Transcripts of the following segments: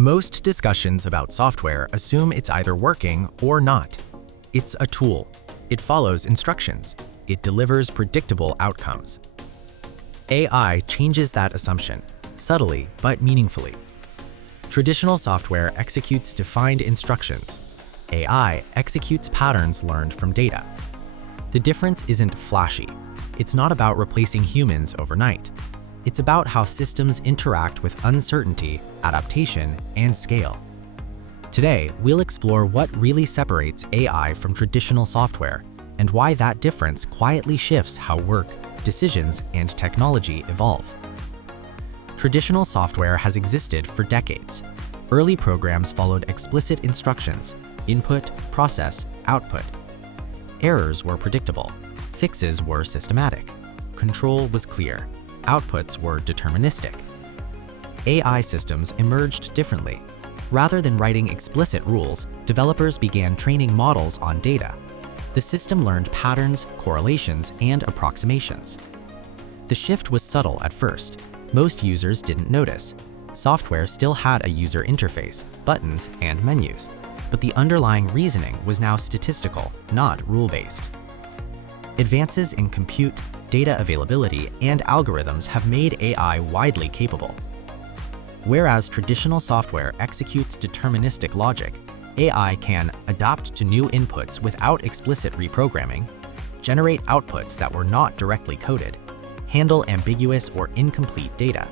Most discussions about software assume it's either working or not. It's a tool. It follows instructions. It delivers predictable outcomes. AI changes that assumption, subtly but meaningfully. Traditional software executes defined instructions. AI executes patterns learned from data. The difference isn't flashy. It's not about replacing humans overnight. It's about how systems interact with uncertainty, adaptation, and scale. Today, we'll explore what really separates AI from traditional software and why that difference quietly shifts how work, decisions, and technology evolve. Traditional software has existed for decades. Early programs followed explicit instructions: input, process, output. Errors were predictable. Fixes were systematic. Control was clear. Outputs were deterministic. AI systems emerged differently. Rather than writing explicit rules, developers began training models on data. The system learned patterns, correlations, and approximations. The shift was subtle at first. Most users didn't notice. Software still had a user interface, buttons, and menus. But the underlying reasoning was now statistical, not rule-based. Advances in compute, data availability, and algorithms have made AI widely capable. Whereas traditional software executes deterministic logic, AI can adapt to new inputs without explicit reprogramming, generate outputs that were not directly coded, handle ambiguous or incomplete data.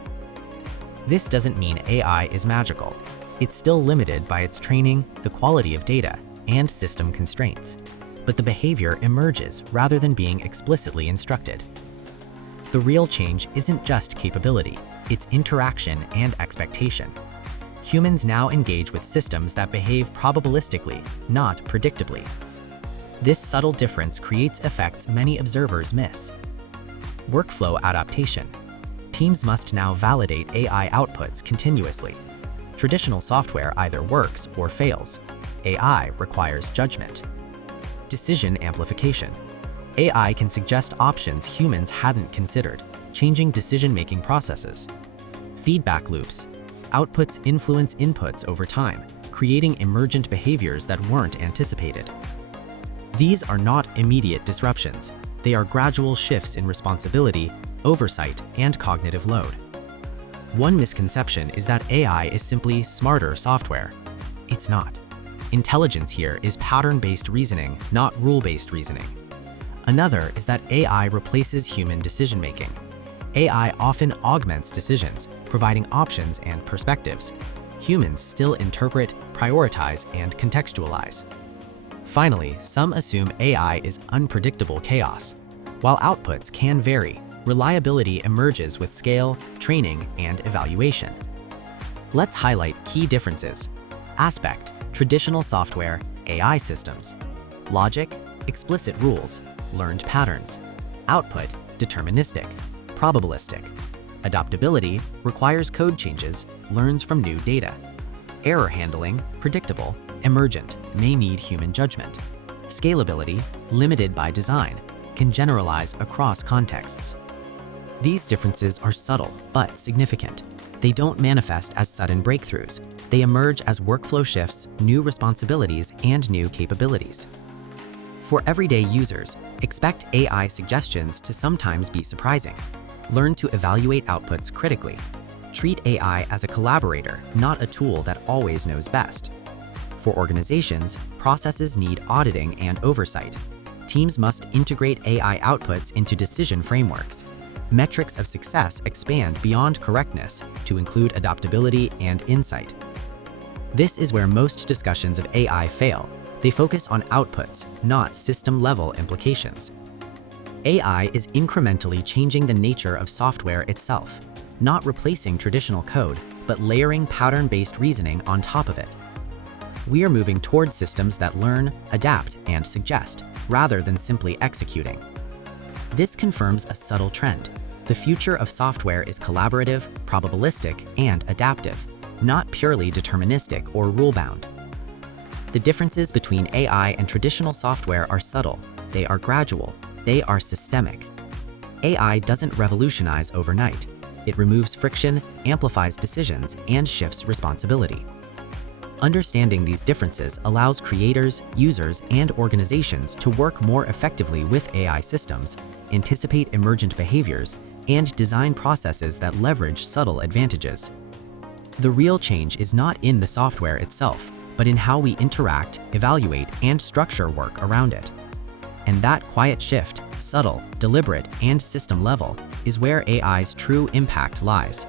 This doesn't mean AI is magical. It's still limited by its training, the quality of data, and system constraints. But the behavior emerges rather than being explicitly instructed. The real change isn't just capability, it's interaction and expectation. Humans now engage with systems that behave probabilistically, not predictably. This subtle difference creates effects many observers miss. Workflow adaptation. Teams must now validate AI outputs continuously. Traditional software either works or fails. AI requires judgment. Decision amplification. AI can suggest options humans hadn't considered, changing decision-making processes. Feedback loops. Outputs influence inputs over time, creating emergent behaviors that weren't anticipated. These are not immediate disruptions. They are gradual shifts in responsibility, oversight, and cognitive load. One misconception is that AI is simply smarter software. It's not. Intelligence here is pattern-based reasoning, not rule-based reasoning. Another is that AI replaces human decision-making. AI often augments decisions, providing options and perspectives. Humans still interpret, prioritize, and contextualize. Finally, some assume AI is unpredictable chaos. While outputs can vary, reliability emerges with scale, training, and evaluation. Let's highlight key differences. Aspect: traditional software, AI systems. Logic: explicit rules, learned patterns. Output: deterministic, probabilistic. Adaptability: requires code changes, learns from new data. Error handling: predictable, emergent, may need human judgment. Scalability: limited by design, can generalize across contexts. These differences are subtle but significant. They don't manifest as sudden breakthroughs. They emerge as workflow shifts, new responsibilities, and new capabilities. For everyday users, expect AI suggestions to sometimes be surprising. Learn to evaluate outputs critically. Treat AI as a collaborator, not a tool that always knows best. For organizations, processes need auditing and oversight. Teams must integrate AI outputs into decision frameworks. Metrics of success expand beyond correctness to include adaptability and insight. This is where most discussions of AI fail. They focus on outputs, not system-level implications. AI is incrementally changing the nature of software itself, not replacing traditional code, but layering pattern-based reasoning on top of it. We are moving towards systems that learn, adapt, and suggest, rather than simply executing. This confirms a subtle trend. The future of software is collaborative, probabilistic, and adaptive, not purely deterministic or rule-bound. The differences between AI and traditional software are subtle, they are gradual, they are systemic. AI doesn't revolutionize overnight. It removes friction, amplifies decisions, and shifts responsibility. Understanding these differences allows creators, users, and organizations to work more effectively with AI systems, anticipate emergent behaviors, and design processes that leverage subtle advantages. The real change is not in the software itself, but in how we interact, evaluate, and structure work around it. And that quiet shift, subtle, deliberate, and system level, is where AI's true impact lies.